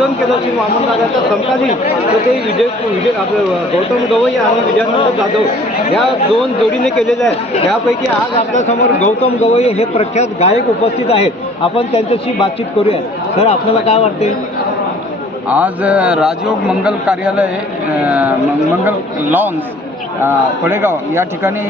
संबोधन केलं असेल वामनदादांचा समकालीन, तर ते विजय आपलं गौतम गवई आणि विजयानंद जाधव या दोन जोडीने केलेले आहेत. यापैकी आज आपल्यासमोर गौतम गवई हे प्रख्यात गायक उपस्थित आहेत. आपण त्यांच्याशी बातचीत करूया. सर, आपल्याला काय वाटते? आज राजयोग मंगल कार्यालय मंगल लॉन्स पडेगाव या ठिकाणी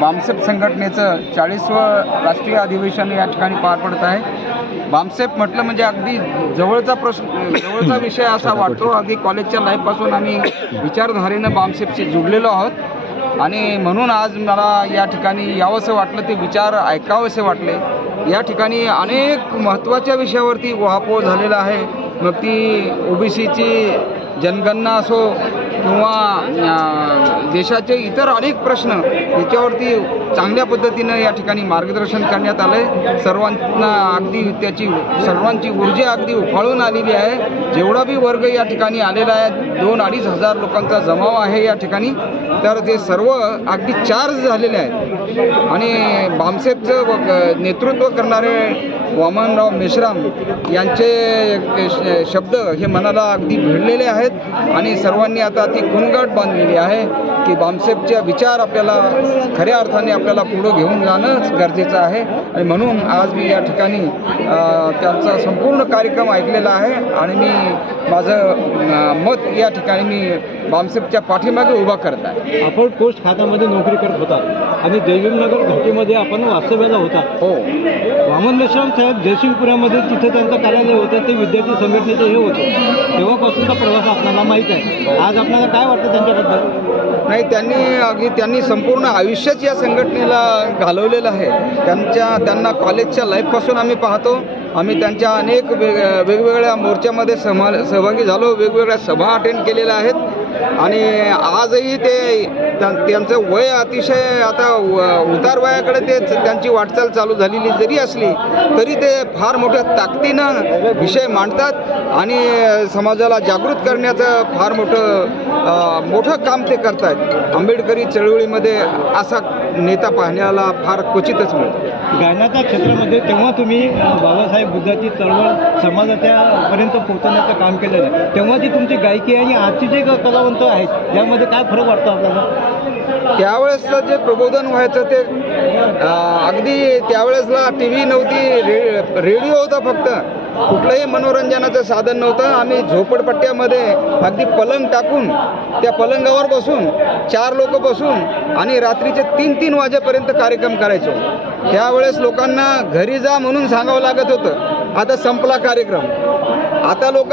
बामसेप संघटनेचं 40वं राष्ट्रीय अधिवेशन या ठिकाणी पार पडत आहे. बामसेप म्हटलं म्हणजे अगदी जवळचा विषय असा वाटतो. अगदी कॉलेजच्या लाईफपासून आम्ही विचारधारेनं बामसेपशी जुडलेलो आहोत आणि म्हणून आज मला या ठिकाणी यावंसं वाटलं, ते विचार ऐकावेसे वाटले. या ठिकाणी अनेक महत्त्वाच्या विषयावरती उहापोह झालेला आहे. मग ती ओबीसीची जनगणना असो किंवा देशाचे इतर अनेक प्रश्न याच्यावरती चांगल्या पद्धतीनं या ठिकाणी मार्गदर्शन करण्यात आलं आहे. सर्वांना अगदी सर्वांची ऊर्जा अगदी उफाळून आलेली आहे. जेवढा बी वर्ग या ठिकाणी आलेला आहे, 2-2.5 हजार लोकांचा जमाव आहे या ठिकाणी. तर ते सर्व अगदी चार्ज झालेले आहेत आणि बामसेपचं नेतृत्व करणारे वामनराव मेश्राम यांचे शब्द हे मनाला अगदी भिडलेले आहेत आणि सर्वांनी आता ती खूणगाठ बांधलेली आहे की बामसेपचे विचार आपल्याला खऱ्या अर्थाने आपल्याला पुढं घेऊन जाणंच गरजेचं आहे. आणि म्हणून आज मी या ठिकाणी त्यांचा संपूर्ण कार्यक्रम ऐकलेला आहे आणि मी माझं मत या ठिकाणी मी बामसेपच्या पाठीमागे उभा करत आहे. आपण पोस्ट खात्यामध्ये नोकरी करत होता आणि देवीनगर घाटीमध्ये आपण वास्तव्याला होता. हो, वामन मेश्राम साहेब जयसिंगपुरामध्ये तिथे त्यांचं कार्यालय होतं, ते विद्यार्थी संघटनेचे हे होते. तेव्हापासूनचा प्रवास आपल्याला माहीत आहे. आज आपल्याला काय वाटतं त्यांच्याबद्दल? नाही, त्यांनी संपूर्ण आयुष्यच या संघटनेला घालवलेलं आहे. त्यांना कॉलेजच्या लाईफपासून आम्ही पाहतो. आम्ही त्यांच्या अनेक वेगवेगळ्या मोर्चामध्ये सहभागी झालो, वेगवेगळ्या सभा अटेंड केलेल्या आहेत आणि आजही त्यांचं वय अतिशय आता उतार वयाकडे त्यांची वाटचाल चालू झालेली जरी असली तरी ते फार मोठ्या ताकदीनं विषय मांडतात आणि समाजाला जागृत करण्याचं फार मोठं काम ते करत आहेत. आंबेडकरी चळवळीमध्ये असा नेता पाहण्याला फार क्वचितच मिळतो. गायनाच्या क्षेत्रामध्ये तेव्हा तुम्ही बाबासाहेब बुद्धाची चळवळ समाजाच्यापर्यंत पोहोचवण्याचं काम केलेलं आहे. तेव्हाची तुमची गायकी आणि आजची जे कलावंत आहेत यामध्ये काय फरक वाटतो आपल्याला? त्यावेळेसचं जे प्रबोधन व्हायचं ते अगदी त्यावेळेसला टी व्ही नव्हती, रेडिओ होता फक्त. कुठलंही मनोरंजनाचं साधन नव्हतं. आम्ही झोपडपट्ट्यामध्ये अगदी पलंग टाकून त्या पलंगावर बसून 4 लोक बसून आणि रात्रीचे 3-3 वाजेपर्यंत कार्यक्रम करायचो. त्यावेळेस लोकांना घरी जा म्हणून सांगावं लागत होतं. आता संपला कार्यक्रम. आता लोक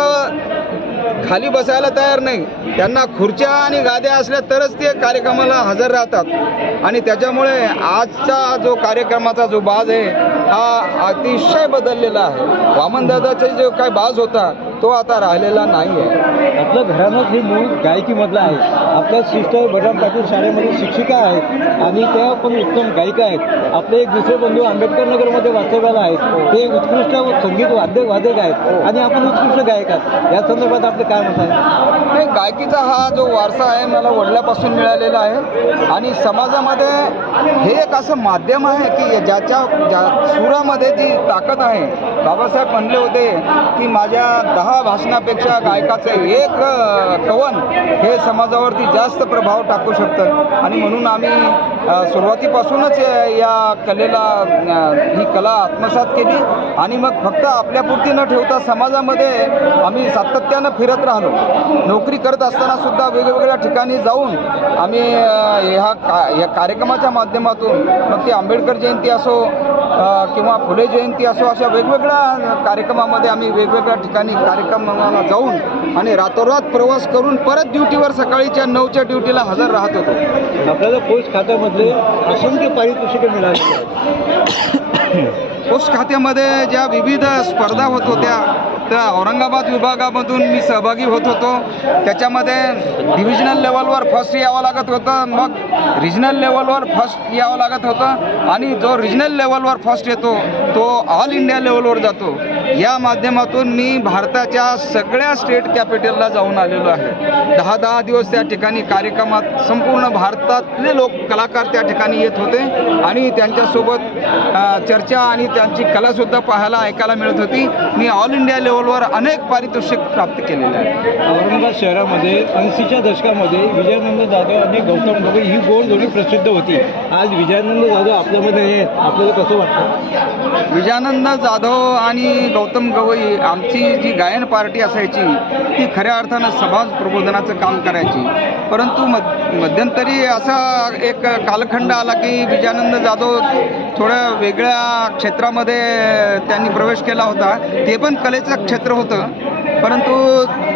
खाली बसायला तयार नाही. त्यांना खुर्च्या आणि गाद्या असल्या तरच ते कार्यक्रमाला हजर राहतात आणि त्याच्यामुळे आजचा जो कार्यक्रमाचा जो बाज आहे हा अतिशय बदललेला आहे. वामनदादाचा जो काय बाज होता तो आता राहिलेला नाही आहे. आपलं घरानंच हे मूळ गायकीमधलं आहे. आपल्या सिस्टर बदाम ठाकूर शाळेमध्ये शिक्षिका आहेत आणि त्या पण उत्तम गायिका आहेत. आपले एक दुसरे बंधू आंबेडकर नगरमध्ये वास्तव्याला आहेत, ते उत्कृष्ट संगीत वादक आहेत आणि आपण उत्कृष्ट गायक आहात. या संदर्भात आपलं काय मत आहे? गायकीचा हा जो वारसा आहे मला वडिलांपासून मिळालेला आहे आणि समाजामध्ये हे एक असं माध्यम आहे की ज्या सुरामध्ये जी ताकद आहे. बाबासाहेब म्हणले होते की माझ्या 10 भाषणापेक्षा गायकाचं एक कवन हे समाजावरती जास्त प्रभाव टाकू शकतं आणि म्हणून आम्ही सुरुवातीपासूनच या कलेला ही कला आत्मसात केली आणि मग फक्त आपल्यापुरती न ठेवता समाजामध्ये आम्ही सातत्यानं फिरत राहिलो. नोकरी करत असताना सुद्धा वेगवेगळ्या ठिकाणी जाऊन आम्ही ह्या कार्यक्रमाच्या माध्यमातून मग ती आंबेडकर जयंती असो किंवा फुले जयंती असो अशा वेगवेगळ्या कार्यक्रमामध्ये आम्ही वेगवेगळ्या ठिकाणी कार्यक्रमाला जाऊन आणि रातोरात प्रवास करून परत ड्युटीवर सकाळीच्या 9च्या ड्युटीला हजर राहत होतो. आपल्याला पोस्ट खात्यामधले असंख्य पारितोषिके मिळाली. पोस्ट खात्यामध्ये ज्या विविध स्पर्धा होत होत्या त्या औरंगाबाद विभागामधून मी सहभागी होत होतो. त्याच्यामध्ये डिव्हिजनल लेवलवर फर्स्ट यावं लागत होतं, मग रिजनल लेवलवर फर्स्ट यावं लागत होतं आणि जो रिजनल लेवलवर फर्स्ट येतो तो ऑल इंडिया लेवलवर जातो. या माध्यमातून मी भारताच्या सगळ्या स्टेट कॅपिटलला जाऊन आलेलो आहे. 10 दिवस त्या ठिकाणी कार्यक्रमात संपूर्ण भारतातले लोक कलाकार त्या ठिकाणी येत होते आणि त्यांच्यासोबत चर्चा आणि त्यांची कलासुद्धा पाहायला ऐकायला मिळत होती. मी ऑल इंडिया लेवलवर अनेक पारितोषिक प्राप्त केलेले आहे. औरंगाबाद शहरामध्ये 80च्या दशकामध्ये विजयानंद जाधव आणि गौतम गवई ही गोड जोडी प्रसिद्ध होती. आज विजयानंद जाधव आपल्यामध्ये आहे, आपल्याला कसं वाटतं? विजयानंद जाधव आणि गौतम गवई आमची जी गायन पार्टी असायची ती खऱ्या अर्थानं समाज प्रबोधनाचं काम करायची. परंतु मध्यंतरी असा एक कालखंड आला की विजयानंद जाधव थोड्या वेगळ्या क्षेत्रामध्ये त्यांनी प्रवेश केला होता. ते पण कलेचं क्षेत्र होतं, परंतु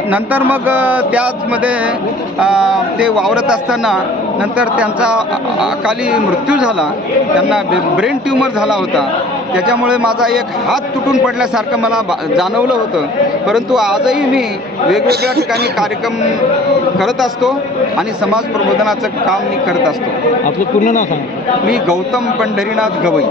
नंतर मग त्याचमध्ये ते वावरत असताना नंतर त्यांचा अकाली मृत्यू झाला. त्यांना ब्रेन ट्यूमर झाला होता. त्याच्यामुळे माझा एक हात तुटून पडल्यासारखं मला जाणवलं होतं. परंतु आजही मी वेगवेगळ्या ठिकाणी कार्यक्रम करत असतो आणि समाज प्रबोधनाचं काम मी करत असतो. आपलं पूर्ण नाव सांगा. मी गौतम पंढरीनाथ गवई.